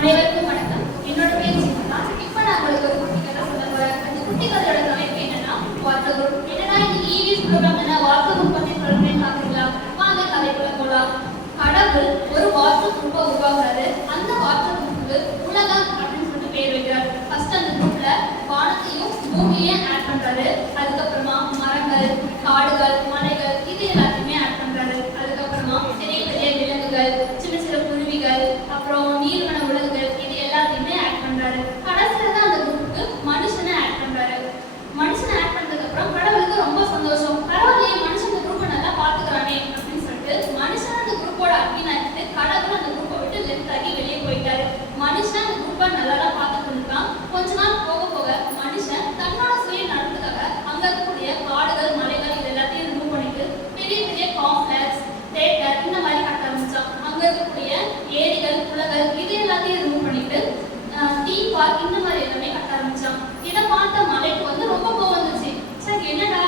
அனைவருக்கும் வணக்கம். என்னோட பேர் சின்னதா. இப்போ நான் உங்களுக்கு ஒரு குட்டி கதை சொல்ல போறேன். அந்த குட்டி கதையோட தலைப்பு என்னன்னா வாட்டர் குரூப். என்னன்னா இந்த இங்கிலீஷ் ப்ரோக்ராம் என்ன வாட்டர் குரூப் பத்தி சொல்றேன்னு பாக்குறீங்களா? வாங்க கதைக்குள்ள போலாம். கடவுள் ஒரு வாட்டர் குரூப்பை உருவாக்குறாரு. அந்த வாட்டர் குரூப்புக்கு உலகம் அப்படின்னு சொல்லிட்டு பேர் வைக்கிறார். ஃபர்ஸ்ட் அந்த குரூப்ல வானத்தையும் பூமியையும் ஆட் பண்றாரு. அதுக்கப்புறமா மரங்கள், காடுகள், மலைகள் இது எல்லாத்தையுமே ஆட் பண்றாரு. அதுக்கப்புறமா பெரிய பெரிய விலங்குகள், சின்ன சின்ன குருவிகள், அப்புறம் நீர்வன விலங்குகள் இது எல்லாத்தையுமே ஆட் பண்றாரு. கடைசியில தான் அந்த குரூப்புக்கு மனுஷனை ஆட் பண்றாரு. மனுஷனை ஆட் பண்ணதுக்கு அப்புறம் கடவுளுக்கு ரொம்ப சந்தோஷம். பரவாயில்லையே மனுஷன் இந்த குரூப்பை நல்லா பாத்துக்கிறானே அப்படின்னு சொல்லிட்டு மனுஷன் அந்த குரூப்போட அட்மின் ஆகிட்டு கடவுள் அந்த குரூப்பை விட்டு லெஃப்ட் ஆகி வெளியே போயிட்டாரு. மனுஷன் அந்த குரூப்பை நல்லா பார்த்துட்டு இருக்கான். கொஞ்ச நாள் போக போக மனுஷன் தன்னோட சுய நலத்துக்காக அங்க இருக்கக்கூடிய காடுகள், மலைகள் இது எல்லாத்தையும் ரிமூவ் பண்ணிட்டு பெரிய பெரிய காம்ப்ளெக்ஸ், தியேட்டர் இந்த மாதிரி கட்ட ஆரம்பிச்சான். அங்க இருக்கக்கூடிய ஏரிகள், குளங்கள் இது எல்லாத்தையும் ரிமூவ் பண்ணிட்டு தீம் பார்க் இந்த மாதிரி எல்லாமே கட்ட ஆரம்பிச்சான். இதை பார்த்த மலைக்கு வந்து ரொம்ப கோவம் வந்துச்சு. சரி என்னடா